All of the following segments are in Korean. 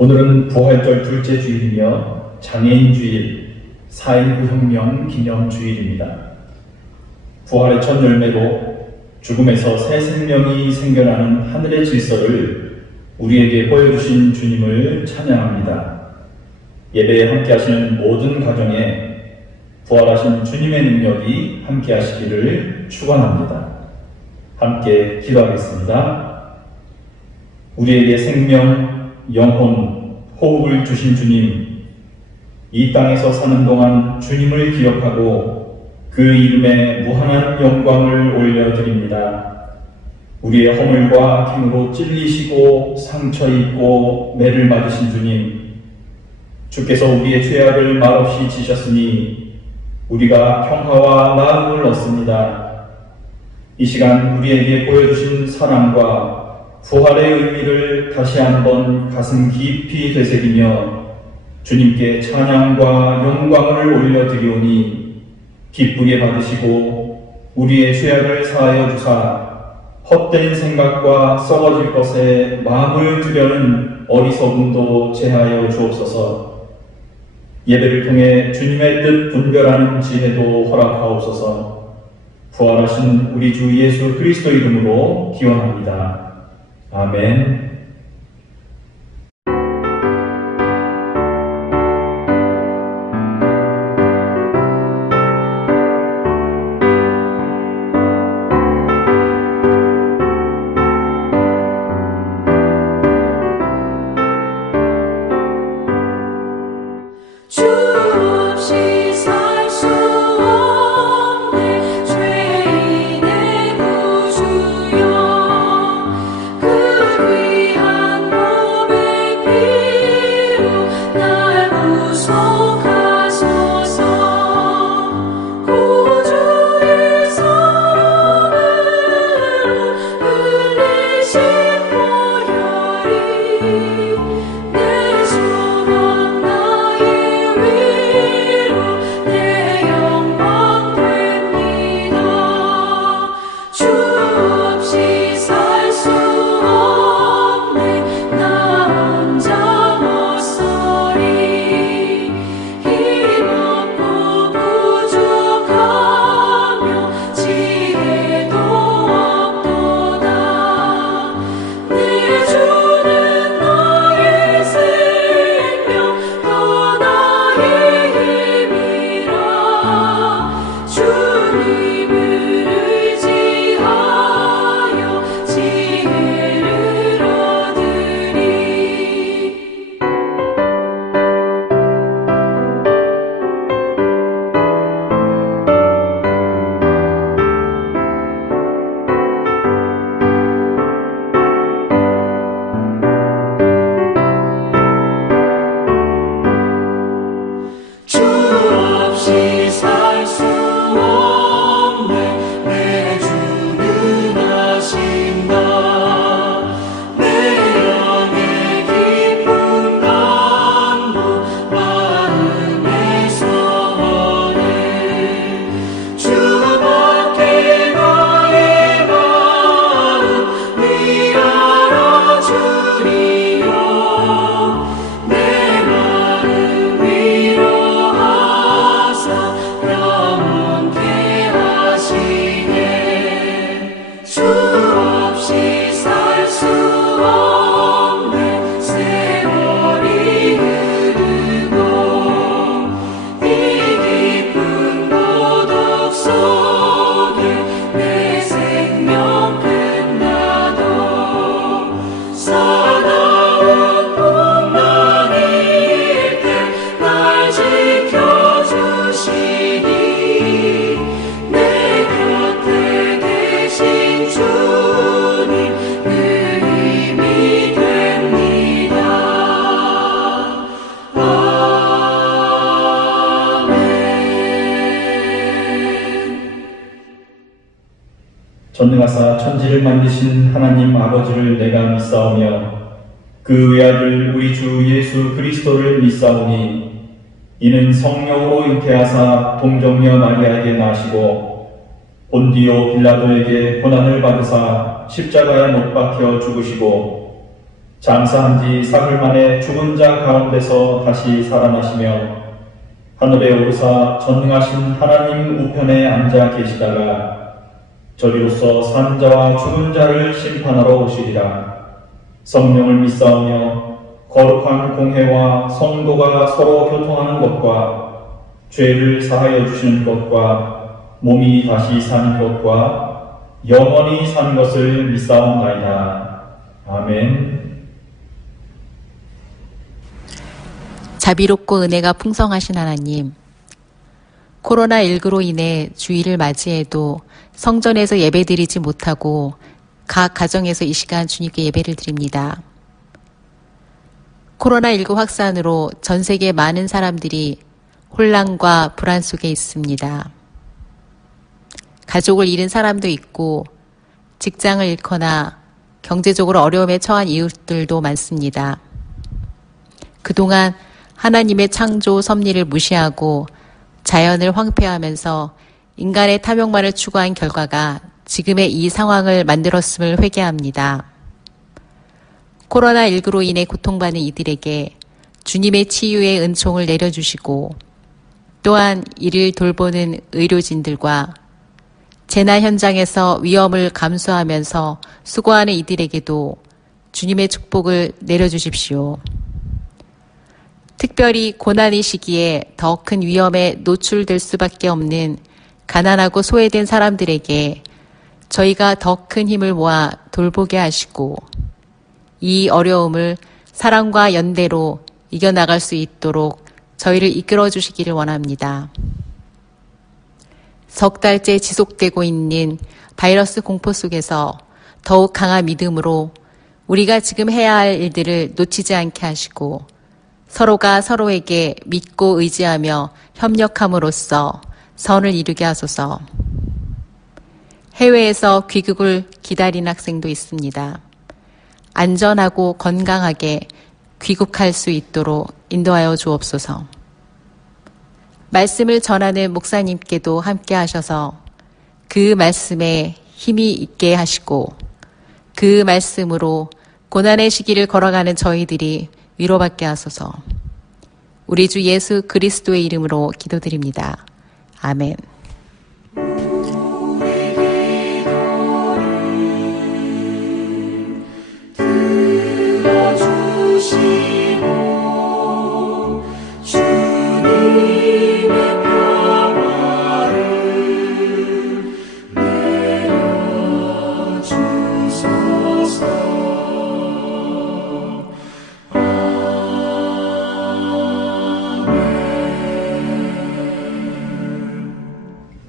오늘은 부활절 둘째 주일이며 장애인 주일, 4.19 혁명 기념 주일입니다. 부활의 첫 열매로 죽음에서 새 생명이 생겨나는 하늘의 질서를 우리에게 보여주신 주님을 찬양합니다. 예배에 함께 하시는 모든 가정에 부활하신 주님의 능력이 함께 하시기를 축원합니다. 함께 기도하겠습니다. 우리에게 생명, 영혼, 호흡을 주신 주님, 이 땅에서 사는 동안 주님을 기억하고 그 이름에 무한한 영광을 올려드립니다. 우리의 허물과 힘으로 찔리시고 상처 입고 매를 맞으신 주님, 주께서 우리의 죄악을 말없이 지셨으니 우리가 평화와 나음을 얻습니다. 이 시간 우리에게 보여주신 사랑과 부활의 의미를 다시 한번 가슴 깊이 되새기며 주님께 찬양과 영광을 올려드리오니 기쁘게 받으시고 우리의 죄악을 사하여 주사 헛된 생각과 썩어질 것에 마음을 두려는 어리석음도 제하여 주옵소서. 예배를 통해 주님의 뜻 분별하는 지혜도 허락하옵소서. 부활하신 우리 주 예수 그리스도 이름으로 기원합니다. 아멘. 전능하사 천지를 만드신 하나님 아버지를 내가 믿사오며 그 외아들 우리 주 예수 그리스도를 믿사오니 이는 성령으로 잉태하사 동정녀 마리아에게 나시고 본디오 빌라도에게 고난을 받으사 십자가에 못 박혀 죽으시고 장사한 지 사흘 만에 죽은 자 가운데서 다시 살아나시며 하늘에 오르사 전능하신 하나님 우편에 앉아 계시다가 저리로서 산 자와 죽은 자를 심판하러 오시리라. 성령을 믿사오며 거룩한 공회와 성도가 서로 교통하는 것과 죄를 사하여 주시는 것과 몸이 다시 사는 것과 영원히 사는 것을 믿사옵나이다. 아멘. 자비롭고 은혜가 풍성하신 하나님, 코로나19로 인해 주일을 맞이해도 성전에서 예배드리지 못하고 각 가정에서 이 시간 주님께 예배를 드립니다. 코로나19 확산으로 전 세계 많은 사람들이 혼란과 불안 속에 있습니다. 가족을 잃은 사람도 있고 직장을 잃거나 경제적으로 어려움에 처한 이웃들도 많습니다. 그동안 하나님의 창조 섭리를 무시하고 자연을 황폐하면서 인간의 탐욕만을 추구한 결과가 지금의 이 상황을 만들었음을 회개합니다. 코로나19로 인해 고통받는 이들에게 주님의 치유의 은총을 내려주시고 또한 이를 돌보는 의료진들과 재난 현장에서 위험을 감수하면서 수고하는 이들에게도 주님의 축복을 내려주십시오. 특별히 고난의 시기에 더 큰 위험에 노출될 수밖에 없는 가난하고 소외된 사람들에게 저희가 더 큰 힘을 모아 돌보게 하시고 이 어려움을 사랑과 연대로 이겨나갈 수 있도록 저희를 이끌어 주시기를 원합니다. 석 달째 지속되고 있는 바이러스 공포 속에서 더욱 강한 믿음으로 우리가 지금 해야 할 일들을 놓치지 않게 하시고 서로가 서로에게 믿고 의지하며 협력함으로써 선을 이루게 하소서. 해외에서 귀국을 기다리는 학생도 있습니다. 안전하고 건강하게 귀국할 수 있도록 인도하여 주옵소서. 말씀을 전하는 목사님께도 함께 하셔서 그 말씀에 힘이 있게 하시고 그 말씀으로 고난의 시기를 걸어가는 저희들이 위로받게 하소서. 우리 주 예수 그리스도의 이름으로 기도드립니다. 아멘.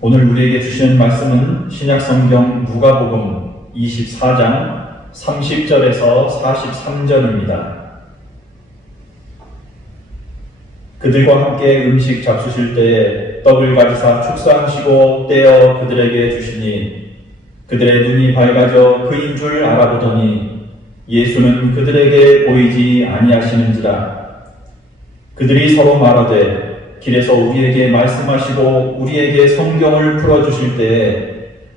오늘 우리에게 주시는 말씀은 신약성경 누가복음 24장 30절에서 43절입니다. 그들과 함께 음식 잡수실 때에 떡을 가지사 축사하시고 떼어 그들에게 주시니 그들의 눈이 밝아져 그인 줄 알아보더니 예수는 그들에게 보이지 아니하시는지라. 그들이 서로 말하되 길에서 우리에게 말씀하시고 우리에게 성경을 풀어주실 때에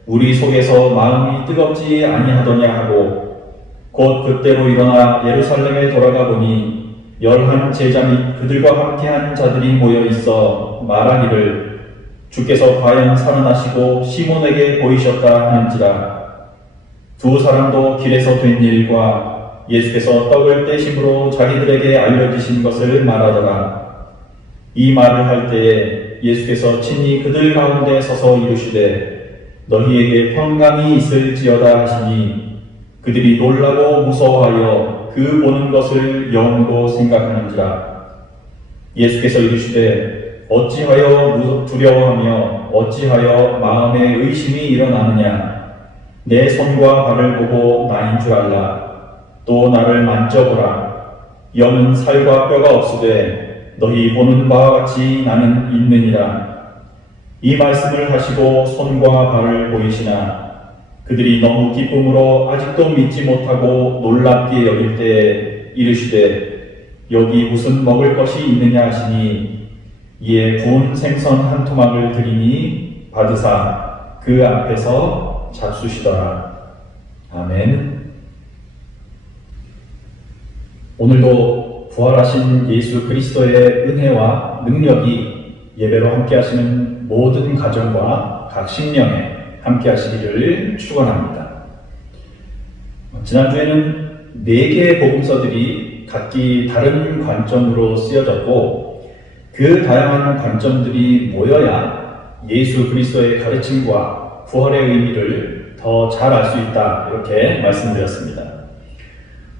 우리 속에서 마음이 뜨겁지 아니하더냐 하고 곧 그때로 일어나 예루살렘에 돌아가 보니 11 제자 및 그들과 함께한 자들이 모여 있어 말하기를 주께서 과연 살아나시고 시몬에게 보이셨다 하는지라. 두 사람도 길에서 된 일과 예수께서 떡을 떼심으로 자기들에게 알려주신 것을 말하더라. 이 말을 할 때에 예수께서 친히 그들 가운데 서서 이르시되 너희에게 평강이 있을지어다 하시니 그들이 놀라고 무서워하여 그 보는 것을 영으로 생각하는지라. 예수께서 이르시되 어찌하여 두려워하며 어찌하여 마음에 의심이 일어나느냐. 내 손과 발을 보고 나인 줄 알라. 또 나를 만져보라. 영은 살과 뼈가 없으되 너희 보는 바와 같이 나는 있느니라. 이 말씀을 하시고 손과 발을 보이시나 그들이 너무 기쁨으로 아직도 믿지 못하고 놀랍게 여길 때에 이르시되 여기 무슨 먹을 것이 있느냐 하시니 이에 구운 생선 한 토막을 드리니 받으사 그 앞에서 잡수시더라. 아멘. 오늘도 부활하신 예수 그리스도의 은혜와 능력이 예배로 함께 하시는 모든 가정과 각 심령에 함께 하시기를 축원합니다. 지난주에는 4개의 복음서들이 각기 다른 관점으로 쓰여졌고 그 다양한 관점들이 모여야 예수 그리스도의 가르침과 부활의 의미를 더 잘 알 수 있다 이렇게 말씀드렸습니다.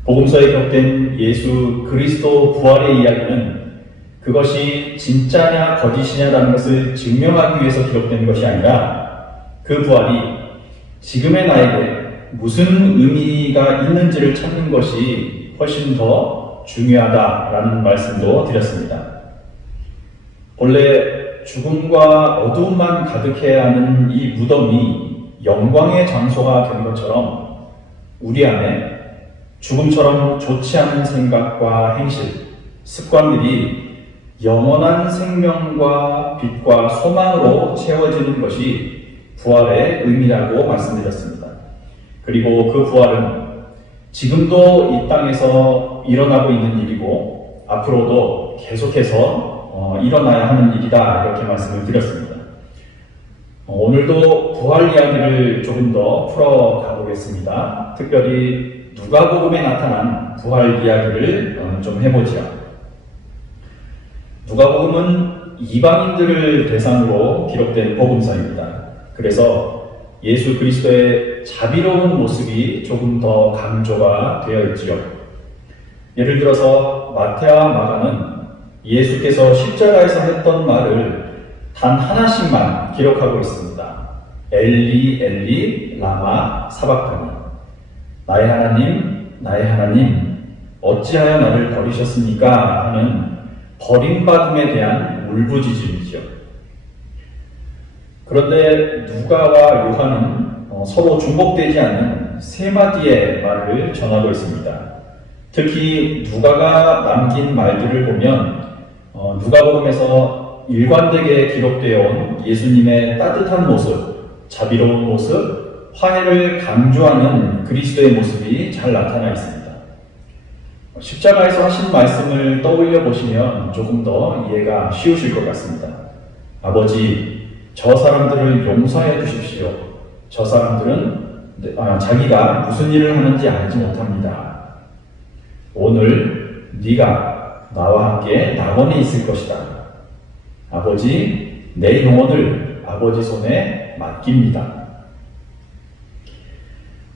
복음서에 기록된 예수 그리스도 부활의 이야기는 그것이 진짜냐 거짓이냐라는 것을 증명하기 위해서 기록된 것이 아니라 그 부활이 지금의 나에게 무슨 의미가 있는지를 찾는 것이 훨씬 더 중요하다라는 말씀도 드렸습니다. 본래 죽음과 어두움만 가득해야 하는 이 무덤이 영광의 장소가 된 것처럼 우리 안에 죽음처럼 좋지 않은 생각과 행실, 습관들이 영원한 생명과 빛과 소망으로 채워지는 것이 부활의 의미라고 말씀드렸습니다. 그리고 그 부활은 지금도 이 땅에서 일어나고 있는 일이고 앞으로도 계속해서 일어나야 하는 일이다 이렇게 말씀을 드렸습니다. 오늘도 부활 이야기를 조금 더 풀어가 보겠습니다. 특별히 누가복음에 나타난 부활 이야기를 좀 해보죠. 누가복음은 이방인들을 대상으로 기록된 복음서입니다. 그래서 예수 그리스도의 자비로운 모습이 조금 더 강조가 되어 있지요. 예를 들어서 마태와 마가는 예수께서 십자가에서 했던 말을 단 하나씩만 기록하고 있습니다. 엘리 엘리 라마 사박타니, 나의 하나님 나의 하나님 어찌하여 나를 버리셨습니까? 하는 버림받음에 대한 울부짖음이죠. 그런데 누가와 요한은 서로 중복되지 않는 3마디의 말을 전하고 있습니다. 특히 누가가 남긴 말들을 보면 누가복음에서 일관되게 기록되어 온 예수님의 따뜻한 모습, 자비로운 모습, 화해를 강조하는 그리스도의 모습이 잘 나타나 있습니다. 십자가에서 하신 말씀을 떠올려 보시면 조금 더 이해가 쉬우실 것 같습니다. 아버지, 저 사람들을 용서해 주십시오. 저 사람들은 자기가 무슨 일을 하는지 알지 못합니다. 오늘 네가 나와 함께 낙원에 있을 것이다. 아버지, 내 영혼을 아버지 손에 맡깁니다.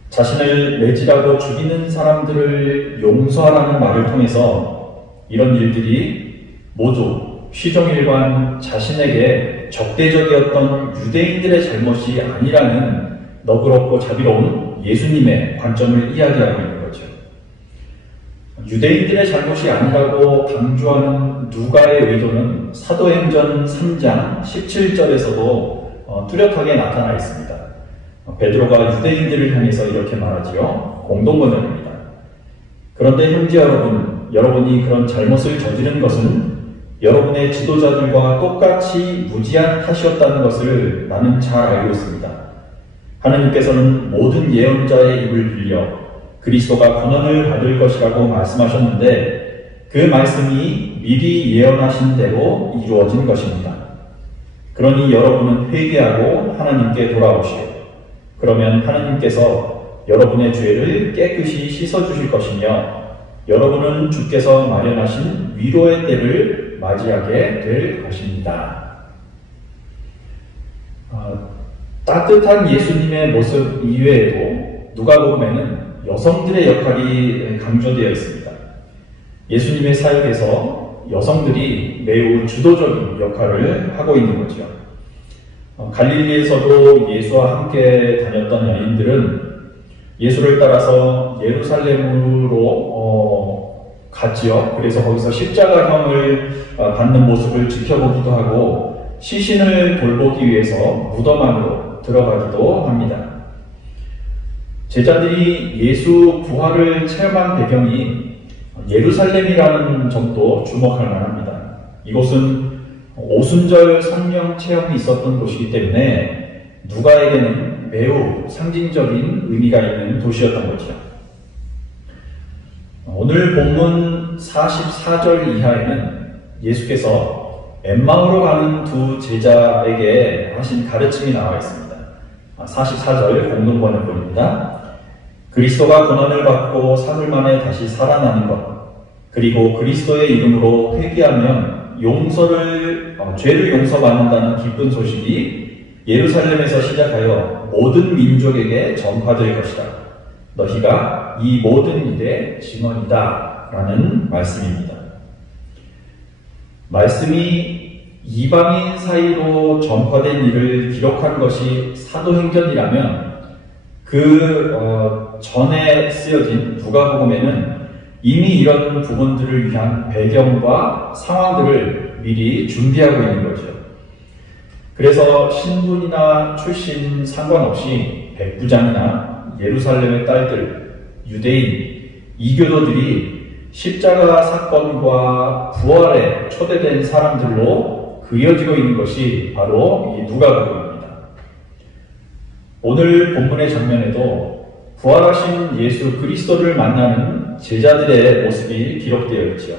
자신을 매질하고 죽이는 사람들을 용서하라는 말을 통해서 이런 일들이 모두 시종일관 자신에게 적대적이었던 유대인들의 잘못이 아니라는 너그럽고 자비로운 예수님의 관점을 이야기하고 있는 거죠. 유대인들의 잘못이 아니라고 강조하는 누가의 의도는 사도행전 3장 17절에서도 뚜렷하게 나타나 있습니다. 베드로가 유대인들을 향해서 이렇게 말하지요. 공동번역입니다. 그런데 형제 여러분, 여러분이 그런 잘못을 저지른 것은 여러분의 지도자들과 똑같이 무지한 탓이었다는 것을 나는 잘 알고 있습니다. 하나님께서는 모든 예언자의 입을 빌려 그리스도가 고난을 받을 것이라고 말씀하셨는데 그 말씀이 미리 예언하신 대로 이루어진 것입니다. 그러니 여러분은 회개하고 하나님께 돌아오시오. 그러면 하나님께서 여러분의 죄를 깨끗이 씻어주실 것이며 여러분은 주께서 마련하신 위로의 때를 맞이하게 될 것입니다. 따뜻한 예수님의 모습 이외에도 누가복음에는 여성들의 역할이 강조되어 있습니다. 예수님의 사역에서 여성들이 매우 주도적인 역할을 하고 있는 거죠. 갈릴리에서도 예수와 함께 다녔던 여인들은 예수를 따라서 예루살렘으로 갔지요. 그래서 거기서 십자가형을 받는 모습을 지켜보기도 하고 시신을 돌보기 위해서 무덤 안으로 들어가기도 합니다. 제자들이 예수 부활을 체험한 배경이 예루살렘이라는 점도 주목할 만합니다. 이곳은 오순절 성령 체험이 있었던 곳이기 때문에 누가에게는 매우 상징적인 의미가 있는 도시였던 거죠. 오늘 본문 44절 이하에는 예수께서 엠마오로 가는 두 제자에게 하신 가르침이 나와 있습니다. 44절 공동 번역본입니다. 그리스도가 고난을 받고 사흘 만에 다시 살아나는 것, 그리고 그리스도의 이름으로 회개하면 죄를 용서받는다는 기쁜 소식이 예루살렘에서 시작하여 모든 민족에게 전파될 것이다. 너희가 이 모든 일의 증언이다. 라는 말씀입니다. 말씀이 이방인 사이로 전파된 일을 기록한 것이 사도행전이라면 전에 쓰여진 누가복음에는 이미 이런 부분들을 위한 배경과 상황들을 미리 준비하고 있는 거죠. 그래서 신분이나 출신 상관없이 백부장이나 예루살렘의 딸들, 유대인, 이교도들이 십자가 사건과 부활에 초대된 사람들로 그려지고 있는 것이 바로 이 누가복음입니다. 오늘 본문의 장면에도 부활하신 예수 그리스도를 만나는 제자들의 모습이 기록되어 있죠.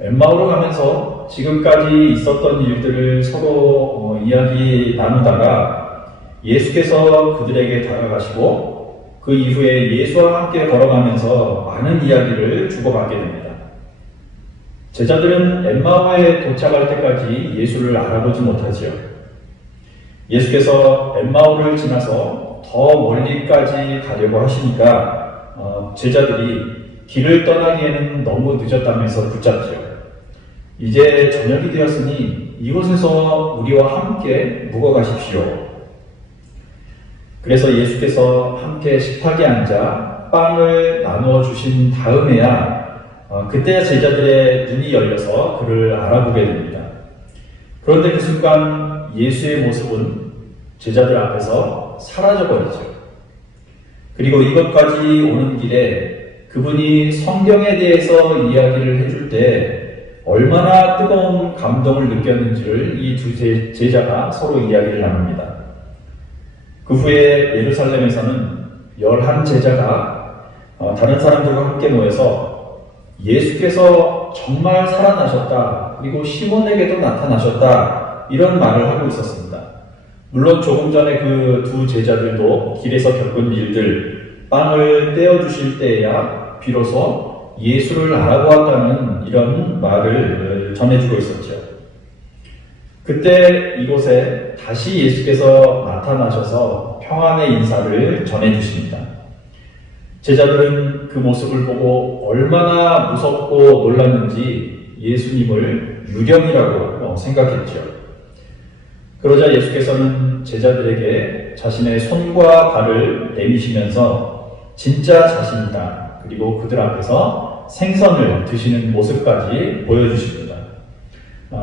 엠마오로 가면서 지금까지 있었던 일들을 서로 이야기 나누다가 예수께서 그들에게 다가가시고 그 이후에 예수와 함께 걸어가면서 많은 이야기를 주고받게 됩니다. 제자들은 엠마오에 도착할 때까지 예수를 알아보지 못하지요. 예수께서 엠마오를 지나서 더 멀리까지 가려고 하시니까 제자들이 길을 떠나기에는 너무 늦었다면서 붙잡죠. 이제 저녁이 되었으니 이곳에서 우리와 함께 묵어 가십시오. 그래서 예수께서 함께 식탁에 앉아 빵을 나누어 주신 다음에야 그때야 제자들의 눈이 열려서 그를 알아보게 됩니다. 그런데 그 순간 예수의 모습은 제자들 앞에서 사라져버리죠. 그리고 이것까지 오는 길에 그분이 성경에 대해서 이야기를 해줄 때 얼마나 뜨거운 감동을 느꼈는지를 이 두 제자가 서로 이야기를 나눕니다. 그 후에 예루살렘에서는 11제자가 다른 사람들과 함께 모여서 예수께서 정말 살아나셨다, 그리고 시몬에게도 나타나셨다, 이런 말을 하고 있었습니다. 물론 조금 전에 그 두 제자들도 길에서 겪은 일들, 빵을 떼어주실 때에야 비로소 예수를 알아보았다는 이런 말을 전해주고 있었죠. 그때 이곳에 다시 예수께서 나타나셔서 평안의 인사를 전해주십니다. 제자들은 그 모습을 보고 얼마나 무섭고 놀랐는지 예수님을 유령이라고 생각했죠. 그러자 예수께서는 제자들에게 자신의 손과 발을 내미시면서 진짜 자신이다, 그리고 그들 앞에서 생선을 드시는 모습까지 보여주십니다.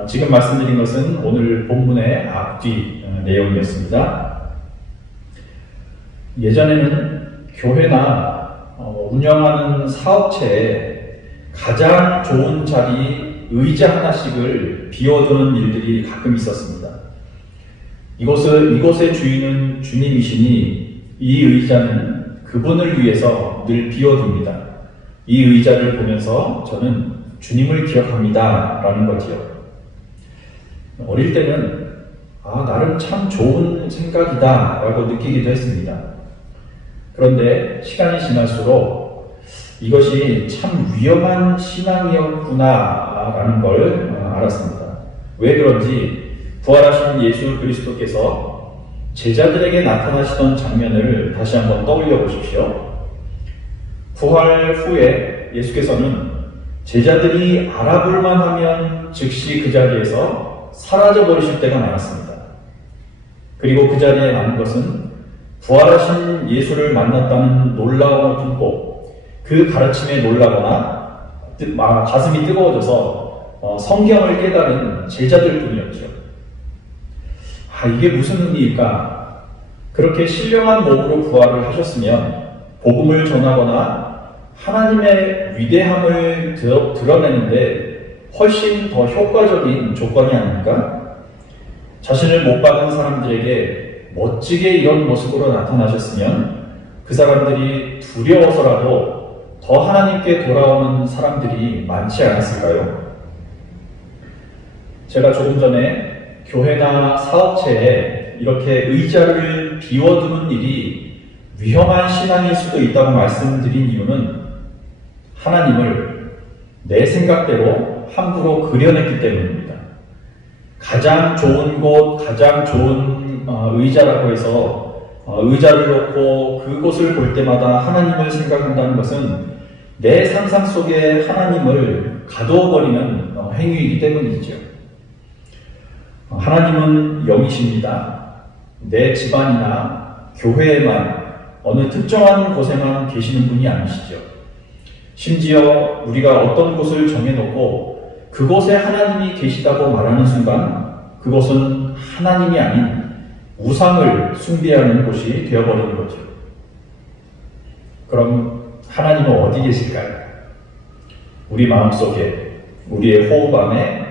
지금 말씀드린 것은 오늘 본문의 앞뒤 내용이었습니다. 예전에는 교회나 운영하는 사업체에 가장 좋은 자리 의자 하나씩을 비워두는 일들이 가끔 있었습니다. 이곳의 주인은 주님이시니 이 의자는 그분을 위해서 늘 비워둡니다. 이 의자를 보면서 저는 주님을 기억합니다 라는 거지요. 어릴 때는 나름 참 좋은 생각이다 라고 느끼기도 했습니다. 그런데 시간이 지날수록 이것이 참 위험한 신앙이었구나 라는 걸 알았습니다. 왜 그런지 부활하신 예수 그리스도께서 제자들에게 나타나시던 장면을 다시 한번 떠올려 보십시오. 부활 후에 예수께서는 제자들이 알아볼만 하면 즉시 그 자리에서 사라져 버리실 때가 많았습니다. 그리고 그 자리에 남은 것은 부활하신 예수를 만났다는 놀라움을 품고 그 가르침에 놀라거나 가슴이 뜨거워져서 성경을 깨달은 제자들 뿐이었죠. 이게 무슨 의미일까? 그렇게 신령한 몸으로 부활을 하셨으면 복음을 전하거나 하나님의 위대함을 드러내는데 훨씬 더 효과적인 조건이 아닙니까? 자신을 못 받은 사람들에게 멋지게 이런 모습으로 나타나셨으면 그 사람들이 두려워서라도 더 하나님께 돌아오는 사람들이 많지 않았을까요? 제가 조금 전에 교회나 사업체에 이렇게 의자를 비워두는 일이 위험한 신앙일 수도 있다고 말씀드린 이유는 하나님을 내 생각대로 함부로 그려냈기 때문입니다. 가장 좋은 곳, 가장 좋은 의자라고 해서 의자를 놓고 그곳을 볼 때마다 하나님을 생각한다는 것은 내 상상 속에 하나님을 가두어버리는 행위이기 때문이죠. 하나님은 영이십니다. 내 집안이나 교회에만 어느 특정한 곳에만 계시는 분이 아니시죠. 심지어 우리가 어떤 곳을 정해놓고 그곳에 하나님이 계시다고 말하는 순간 그곳은 하나님이 아닌 우상을 숭배하는 곳이 되어버리는 거죠. 그럼 하나님은 어디 계실까요? 우리 마음속에, 우리의 호흡 안에,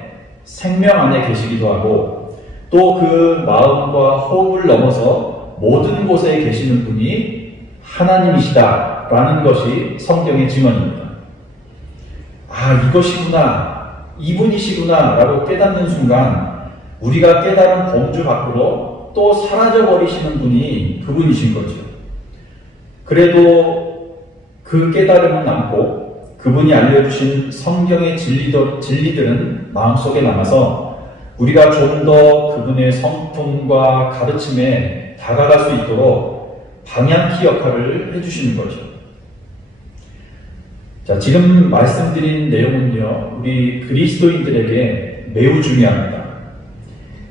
생명 안에 계시기도 하고 또 그 마음과 호흡을 넘어서 모든 곳에 계시는 분이 하나님이시다라는 것이 성경의 증언입니다. 아, 이것이구나, 이분이시구나 라고 깨닫는 순간 우리가 깨달은 범주 밖으로 또 사라져버리시는 분이 그분이신 거죠. 그래도 그 깨달음은 남고 그분이 알려주신 성경의 진리들은 마음속에 남아서 우리가 좀 더 그분의 성품과 가르침에 다가갈 수 있도록 방향키 역할을 해주시는 거죠. 자, 지금 말씀드린 내용은요, 우리 그리스도인들에게 매우 중요합니다.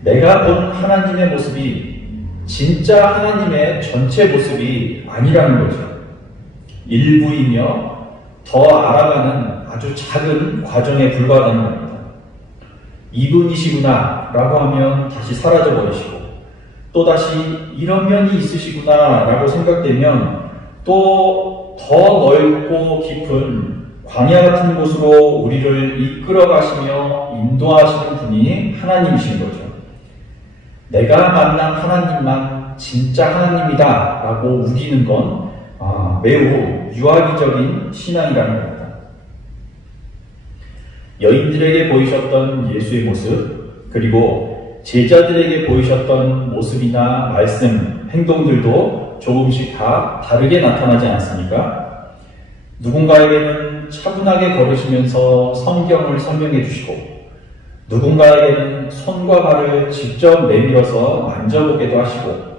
내가 본 하나님의 모습이 진짜 하나님의 전체 모습이 아니라는 거죠. 일부이며 더 알아가는 아주 작은 과정에 불과하다는 겁니다. 이분이시구나 라고 하면 다시 사라져버리시고 또다시 이런 면이 있으시구나 라고 생각되면 또 더 넓고 깊은 광야 같은 곳으로 우리를 이끌어 가시며 인도하시는 분이 하나님이신 거죠. 내가 만난 하나님만 진짜 하나님이다 라고 우기는 건 매우 유아기적인 신앙이라는 겁니다. 여인들에게 보이셨던 예수의 모습, 그리고 제자들에게 보이셨던 모습이나 말씀, 행동들도 조금씩 다 다르게 나타나지 않습니까? 누군가에게는 차분하게 걸으시면서 성경을 설명해 주시고 누군가에게는 손과 발을 직접 내밀어서 만져보기도 하시고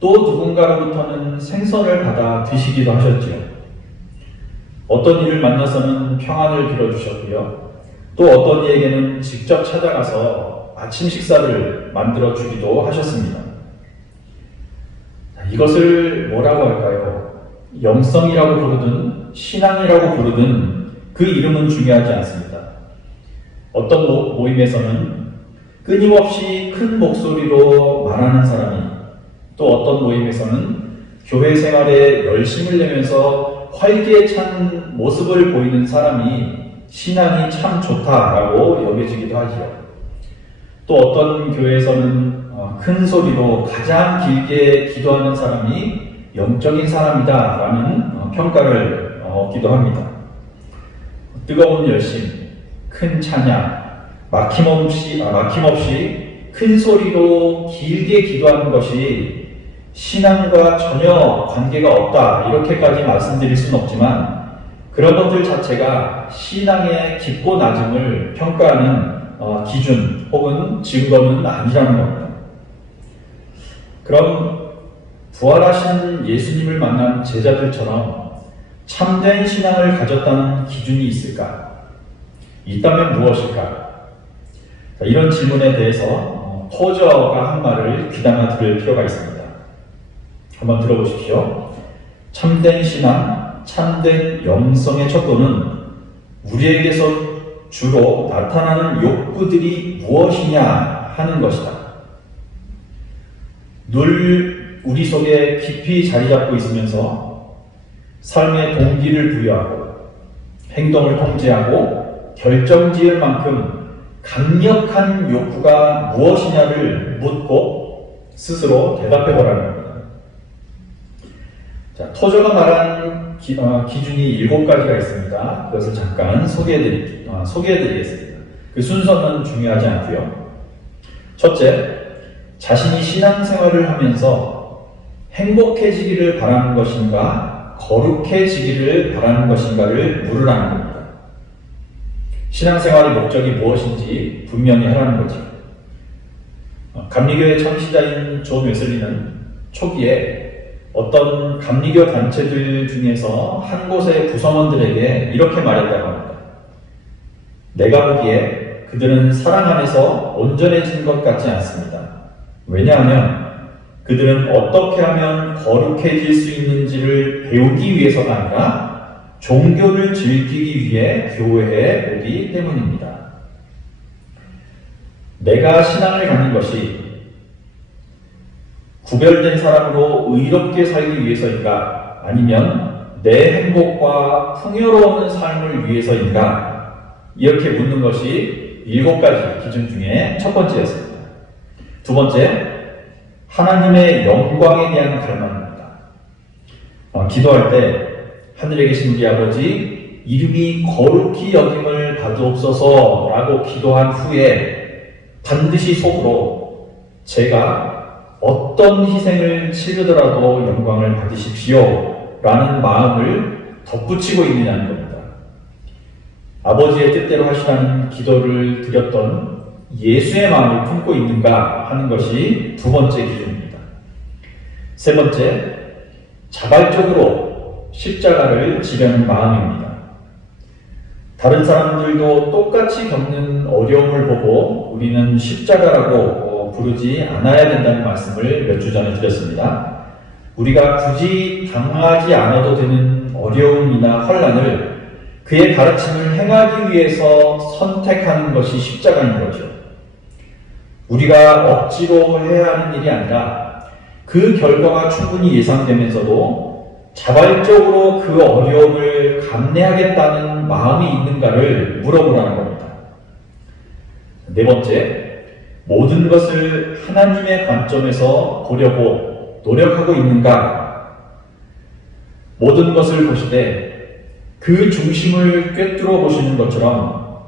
또 누군가로부터는 생선을 받아 드시기도 하셨지요. 어떤 이를 만나서는 평안을 빌어주셨고요. 또 어떤 이에게는 직접 찾아가서 아침 식사를 만들어 주기도 하셨습니다. 이것을 뭐라고 할까요? 영성이라고 부르든 신앙이라고 부르든 그 이름은 중요하지 않습니다. 어떤 모임에서는 끊임없이 큰 목소리로 말하는 사람이, 또 어떤 모임에서는 교회 생활에 열심을 내면서 활기찬 모습을 보이는 사람이 신앙이 참 좋다라고 여겨지기도 하지요. 또 어떤 교회에서는 큰 소리로 가장 길게 기도하는 사람이 영적인 사람이다라는 평가를 얻기도 합니다. 뜨거운 열심, 큰 찬양, 막힘없이 큰 소리로 길게 기도하는 것이 신앙과 전혀 관계가 없다 이렇게까지 말씀드릴 수는 없지만 그런 것들 자체가 신앙의 깊고 낮음을 평가하는 기준 혹은 증거는 아니라는 겁니다. 그럼 부활하신 예수님을 만난 제자들처럼 참된 신앙을 가졌다는 기준이 있을까? 있다면 무엇일까? 이런 질문에 대해서 토저가 한 말을 귀담아 들을 필요가 있습니다. 한번 들어보십시오. 참된 신앙, 참된 영성의 척도는 우리에게서 주로 나타나는 욕구들이 무엇이냐 하는 것이다. 늘 우리 속에 깊이 자리 잡고 있으면서 삶의 동기를 부여하고 행동을 통제하고 결정지을 만큼 강력한 욕구가 무엇이냐를 묻고 스스로 대답해 보라는 겁니다. 자, 토저가 말한 기준이 7가지가 있습니다. 그것을 잠깐 소개해드리겠습니다. 그 순서는 중요하지 않고요. 첫째, 자신이 신앙생활을 하면서 행복해지기를 바라는 것인가, 거룩해지기를 바라는 것인가를 물으라는 겁니다. 신앙생활의 목적이 무엇인지 분명히 하라는 거죠. 감리교의 창시자인 존 웨슬리는 초기에 어떤 감리교 단체들 중에서 한 곳의 구성원들에게 이렇게 말했다고 합니다. 내가 보기에 그들은 사랑 안에서 온전해진 것 같지 않습니다. 왜냐하면 그들은 어떻게 하면 거룩해질 수 있는지를 배우기 위해서가 아니라 종교를 즐기기 위해 교회에 오기 때문입니다. 내가 신앙을 갖는 것이 구별된 사람으로 의롭게 살기 위해서인가, 아니면 내 행복과 풍요로운 삶을 위해서인가, 이렇게 묻는 것이 7가지 기준 중에 첫 번째였습니다. 두 번째, 하나님의 영광에 대한 갈망입니다. 기도할 때 하늘에 계신 우리 아버지, 이름이 거룩히 여김을 받으옵소서 라고 기도한 후에 반드시 속으로 제가 어떤 희생을 치르더라도 영광을 받으십시오 라는 마음을 덧붙이고 있느냐는 겁니다. 아버지의 뜻대로 하시라는 기도를 드렸던 예수의 마음을 품고 있는가 하는 것이 두 번째 기준입니다. 세 번째, 자발적으로 십자가를 지려는 마음입니다. 다른 사람들도 똑같이 겪는 어려움을 보고 우리는 십자가라고 부르지 않아야 된다는 말씀을 몇 주 전에 드렸습니다. 우리가 굳이 당하지 않아도 되는 어려움이나 환난을 그의 가르침을 행하기 위해서 선택하는 것이 십자가인 거죠. 우리가 억지로 해야 하는 일이 아니라 그 결과가 충분히 예상되면서도 자발적으로 그 어려움을 감내하겠다는 마음이 있는가를 물어보라는 겁니다. 네 번째, 모든 것을 하나님의 관점에서 보려고 노력하고 있는가? 모든 것을 보시되 그 중심을 꿰뚫어 보시는 것처럼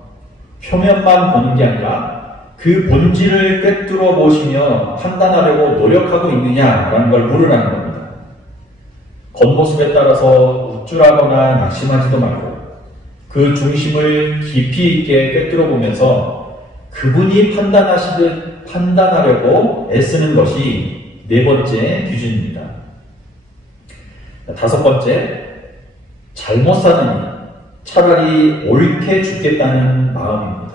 표면만 보는 게 아니라 그 본질을 꿰뚫어 보시며 판단하려고 노력하고 있느냐라는 걸 물으라는 겁니다. 겉모습에 따라서 우쭐하거나 낙심하지도 말고 그 중심을 깊이 있게 꿰뚫어 보면서 그분이 판단하시듯 판단하려고 애쓰는 것이 네 번째 기준입니다. 다섯 번째, 잘못 사느니 차라리 옳게 죽겠다는 마음입니다.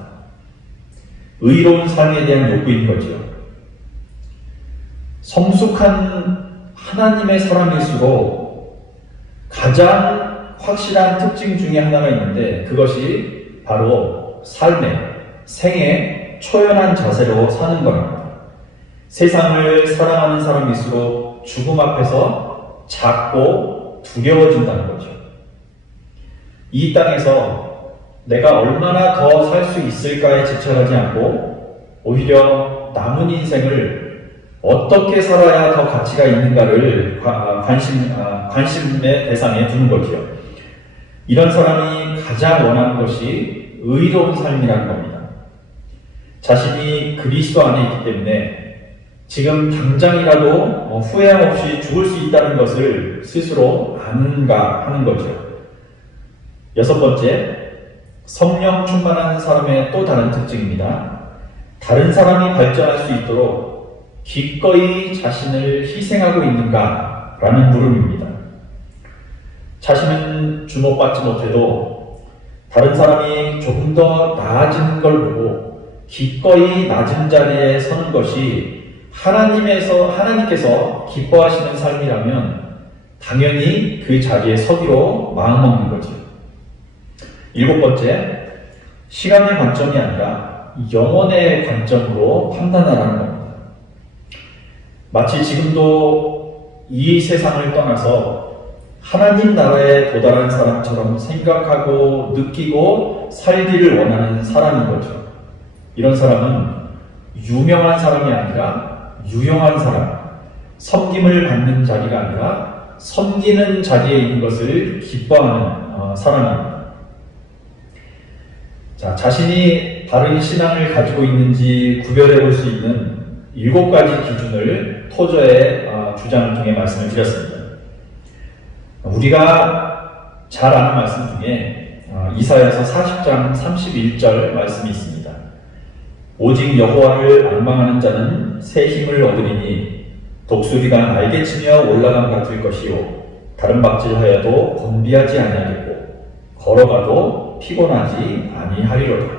의로운 삶에 대한 욕구인 거죠. 성숙한 하나님의 사람일수록 가장 확실한 특징 중에 하나가 있는데 그것이 바로 생애 초연한 자세로 사는 겁니다. 세상을 사랑하는 사람일수록 죽음 앞에서 작고 두려워진다는 거죠. 이 땅에서 내가 얼마나 더 살 수 있을까에 집착하지 않고 오히려 남은 인생을 어떻게 살아야 더 가치가 있는가를 관심의 대상에 두는 거죠. 이런 사람이 가장 원하는 것이 의로운 삶이라는 겁니다. 자신이 그리스도 안에 있기 때문에 지금 당장이라도 후회함 없이 죽을 수 있다는 것을 스스로 아는가 하는 거죠. 여섯 번째, 성령 충만한 사람의 또 다른 특징입니다. 다른 사람이 발전할 수 있도록 기꺼이 자신을 희생하고 있는가 라는 물음입니다. 자신은 주목받지 못해도 다른 사람이 조금 더 나아지는 걸 보고 기꺼이 낮은 자리에 서는 것이 하나님께서 기뻐하시는 삶이라면 당연히 그 자리에 서기로 마음먹는 거죠. 일곱 번째, 시간의 관점이 아니라 영혼의 관점으로 판단하라는 겁니다. 마치 지금도 이 세상을 떠나서 하나님 나라에 도달한 사람처럼 생각하고 느끼고 살기를 원하는 사람인 거죠. 이런 사람은 유명한 사람이 아니라 유용한 사람, 섬김을 받는 자리가 아니라 섬기는 자리에 있는 것을 기뻐하는 사람입니다. 자, 자신이 바른 신앙을 가지고 있는지 구별해 볼 수 있는 7가지 기준을 토저의 주장을 통해 말씀을 드렸습니다. 우리가 잘 아는 말씀 중에 이사야서 40장 31절 말씀이 있습니다. 오직 여호와를 앙망하는 자는 새 힘을 얻으리니 독수리가 날개치며 올라감 같을 것이요 다른 박질하여도 건비하지 아니하겠고 걸어가도 피곤하지 아니하리로다.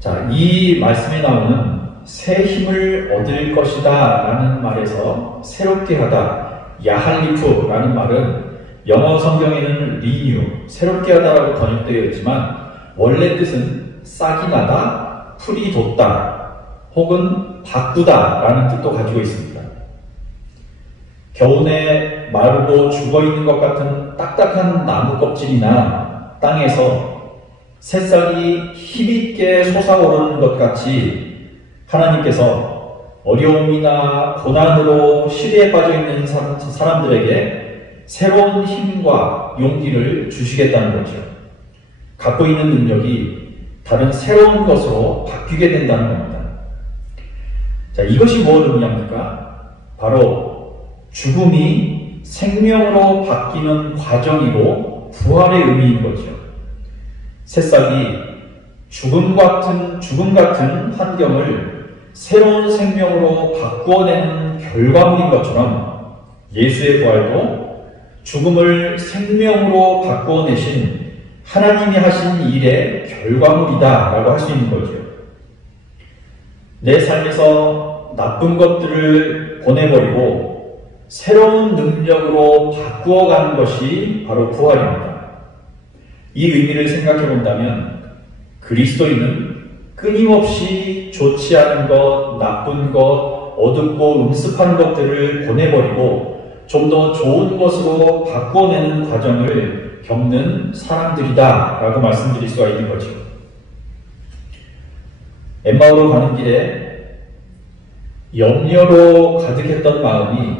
자, 이 말씀에 나오는 새 힘을 얻을 것이다 라는 말에서 새롭게 하다, 야할리프라는 말은 영어 성경에는 리뉴, 새롭게 하다라고 번역되어 있지만 원래 뜻은 싹이 나다, 풀이 돋다, 혹은 바꾸다 라는 뜻도 가지고 있습니다. 겨우내 마르고 죽어있는 것 같은 딱딱한 나무 껍질이나 땅에서 새싹이 힘있게 솟아오르는 것 같이 하나님께서 어려움이나 고난으로 시대에 빠져있는 사람들에게 새로운 힘과 용기를 주시겠다는 거죠. 갖고 있는 능력이 다른 새로운 것으로 바뀌게 된다는 겁니다. 자, 이것이 무엇을 의미합니까? 바로 죽음이 생명으로 바뀌는 과정이고 부활의 의미인 거죠. 새싹이 죽음 같은 환경을 새로운 생명으로 바꾸어내는 결과물인 것처럼 예수의 부활도 죽음을 생명으로 바꾸어내신 하나님이 하신 일의 결과물이다 라고 할 수 있는 거죠. 내 삶에서 나쁜 것들을 보내버리고 새로운 능력으로 바꾸어가는 것이 바로 부활입니다. 이 의미를 생각해 본다면 그리스도인은 끊임없이 좋지 않은 것, 나쁜 것, 어둡고 음습한 것들을 보내버리고 좀 더 좋은 것으로 바꾸어내는 과정을 겪는 사람들이다 라고 말씀드릴 수가 있는 거죠. 엠마오로 가는 길에 염려로 가득했던 마음이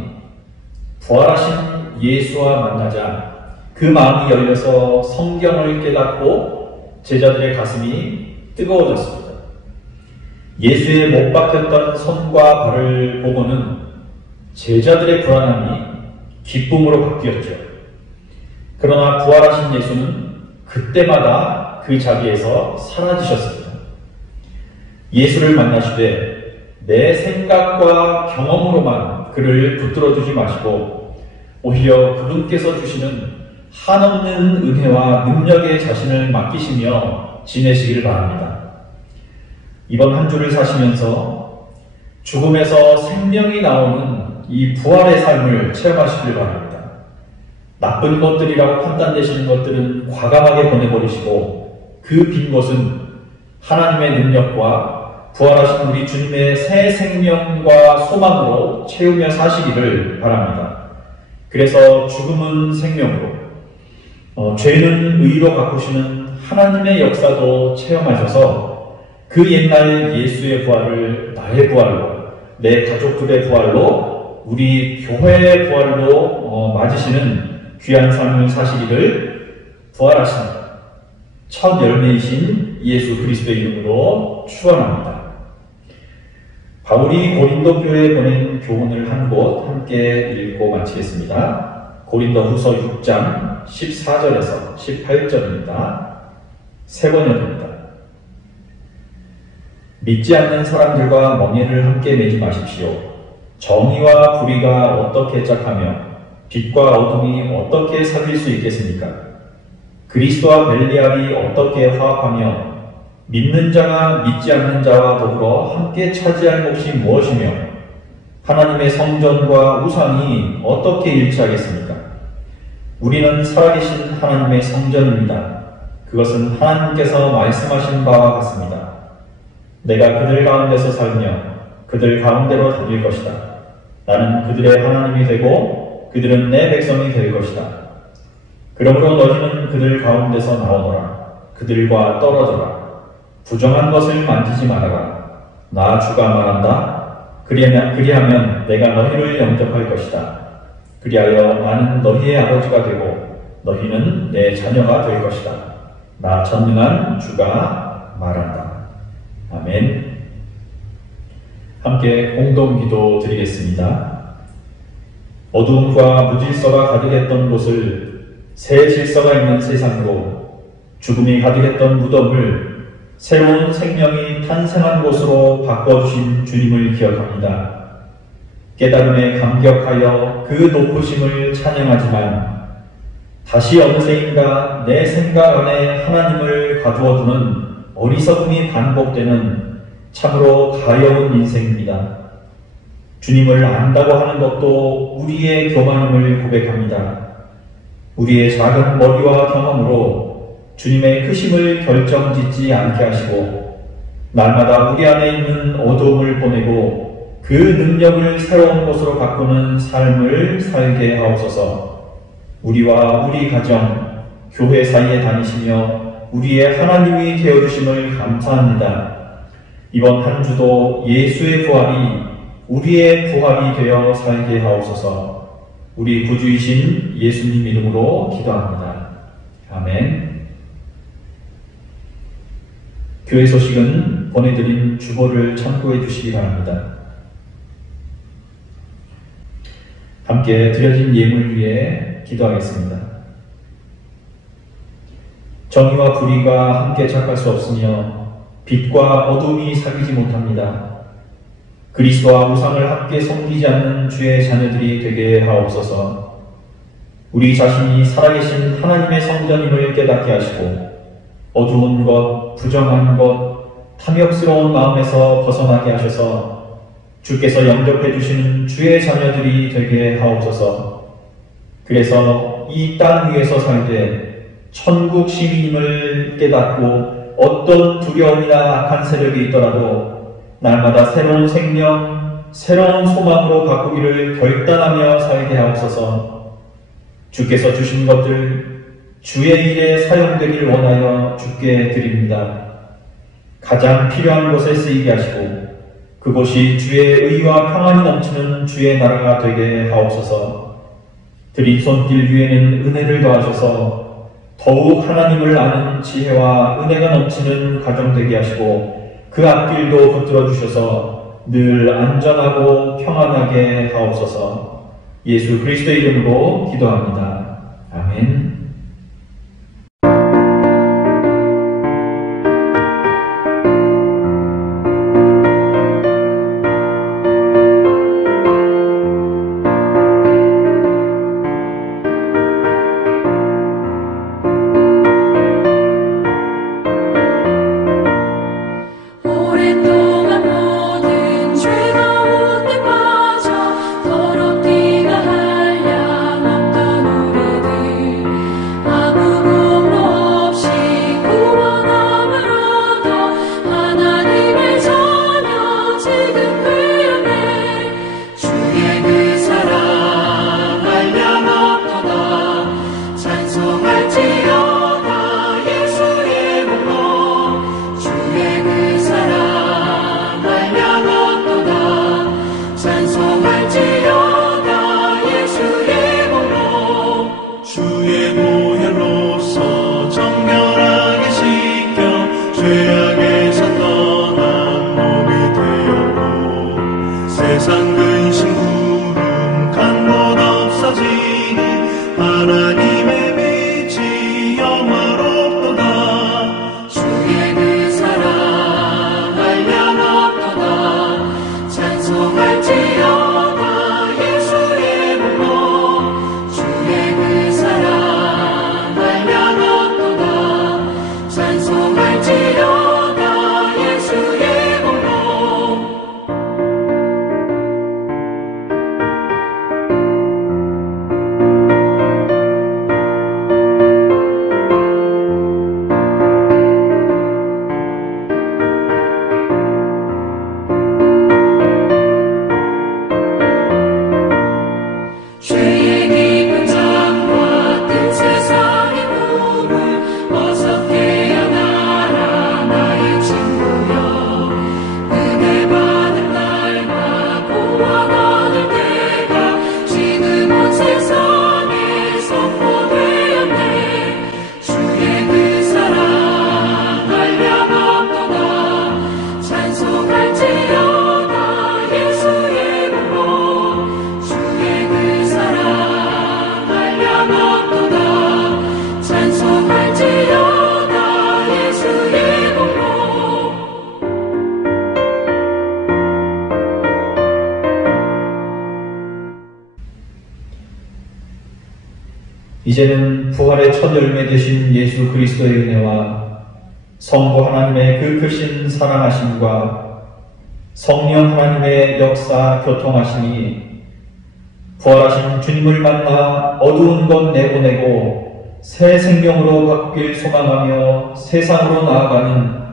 부활하신 예수와 만나자 그 마음이 열려서 성경을 깨닫고 제자들의 가슴이 뜨거워졌습니다. 예수의 못 박혔던 손과 발을 보고는 제자들의 불안함이 기쁨으로 바뀌었죠. 그러나 부활하신 예수는 그때마다 그 자리에서 사라지셨습니다. 예수를 만나시되 내 생각과 경험으로만 그를 붙들어 두지 마시고 오히려 그분께서 주시는 한없는 은혜와 능력에 자신을 맡기시며 지내시길 바랍니다. 이번 한 주를 사시면서 죽음에서 생명이 나오는 이 부활의 삶을 체험하시길 바랍니다. 나쁜 것들이라고 판단되시는 것들은 과감하게 보내버리시고 그 빈 곳은 하나님의 능력과 부활하신 우리 주님의 새 생명과 소망으로 채우며 사시기를 바랍니다. 그래서 죽음은 생명으로, 죄는 의로 바꾸시는 하나님의 역사도 체험하셔서 그 옛날 예수의 부활을 나의 부활로, 내 가족들의 부활로, 우리 교회의 부활로 맞으시는 귀한 삶을 사시기를 부활하신 첫 열매이신 예수 그리스도의 이름으로 축원합니다. 바울이 고린도 교회에 보낸 교훈을 한 곳 함께 읽고 마치겠습니다. 고린도 후서 6장 14절에서 18절입니다. 세 번역입니다. 믿지 않는 사람들과 멍에를 함께 매지 마십시오. 정의와 불의가 어떻게 짝하며 빛과 어둠이 어떻게 사귈 수 있겠습니까? 그리스도와 벨리알이 어떻게 화합하며 믿는 자가 믿지 않는 자와 더불어 함께 차지할 몫이 무엇이며 하나님의 성전과 우상이 어떻게 일치하겠습니까? 우리는 살아계신 하나님의 성전입니다. 그것은 하나님께서 말씀하신 바와 같습니다. 내가 그들 가운데서 살며 그들 가운데로 다닐 것이다. 나는 그들의 하나님이 되고 그들은 내 백성이 될 것이다. 그러므로 너희는 그들 가운데서 나오너라. 그들과 떨어져라. 부정한 것을 만지지 말아라. 나 주가 말한다. 그리하면 내가 너희를 영접할 것이다. 그리하여 나는 너희의 아버지가 되고 너희는 내 자녀가 될 것이다. 나 전능한 주가 말한다. 아멘. 함께 공동기도 드리겠습니다. 어두움과 무질서가 가득했던 곳을 새 질서가 있는 세상으로, 죽음이 가득했던 무덤을 새로운 생명이 탄생한 곳으로 바꿔주신 주님을 기억합니다. 깨달음에 감격하여 그 높으심을 찬양하지만 다시 어느새인가 내 생각 안에 하나님을 가두어두는 어리석음이 반복되는 참으로 가여운 인생입니다. 주님을 안다고 하는 것도 우리의 교만임을 고백합니다. 우리의 작은 머리와 경험으로 주님의 크심을 결정짓지 않게 하시고 날마다 우리 안에 있는 어두움을 보내고 그 능력을 새로운 것으로 바꾸는 삶을 살게 하옵소서. 우리와 우리 가정, 교회 사이에 다니시며 우리의 하나님이 되어주심을 감사합니다. 이번 한 주도 예수의 부활이 우리의 부활이 되어 살게 하옵소서. 우리 구주이신 예수님 이름으로 기도합니다. 아멘. 교회 소식은 보내드린 주보를 참고해 주시기 바랍니다. 함께 드려진 예물 위에 기도하겠습니다. 정의와 불의가 함께 착할 수 없으며 빛과 어둠이 사귀지 못합니다. 그리스도와 우상을 함께 섬기지 않는 주의 자녀들이 되게 하옵소서. 우리 자신이 살아계신 하나님의 성전임을 깨닫게 하시고 어두운 것, 부정한 것, 탐욕스러운 마음에서 벗어나게 하셔서 주께서 영접해 주시는 주의 자녀들이 되게 하옵소서. 그래서 이 땅 위에서 살되 천국 시민임을 깨닫고 어떤 두려움이나 악한 세력이 있더라도 날마다 새로운 생명, 새로운 소망으로 바꾸기를 결단하며 살게 하옵소서. 주께서 주신 것들 주의 일에 사용되길 원하여 주께 드립니다. 가장 필요한 곳에 쓰이게 하시고 그곳이 주의 의와 평안이 넘치는 주의 나라가 되게 하옵소서. 드린 손길 위에는 은혜를 더하셔서 더욱 하나님을 아는 지혜와 은혜가 넘치는 가정 되게 하시고 그 앞길도 붙들어 주셔서 늘 안전하고 평안하게 하옵소서. 예수 그리스도의 이름으로 기도합니다. 아멘. 더럽기가 한량 없던 이제는 부활의 첫 열매 되신 예수 그리스도의 은혜와 성부 하나님의 그 크신 사랑하심과 성령 하나님의 역사 교통하심이 부활하신 주님을 만나 어두운 것 내보내고 새 생명으로 바뀔 소망하며 세상으로 나아가는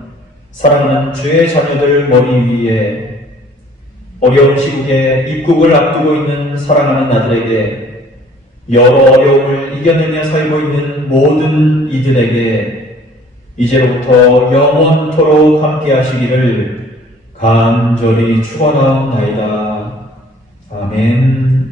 사랑하는 주의 자녀들 머리 위에 어려운 시국에 입국을 앞두고 있는 사랑하는 아들에게 여러 어려움을 이겨내며 살고 있는 모든 이들에게 이제로부터 영원토록 함께 하시기를 간절히 축원하옵나이다. 아멘.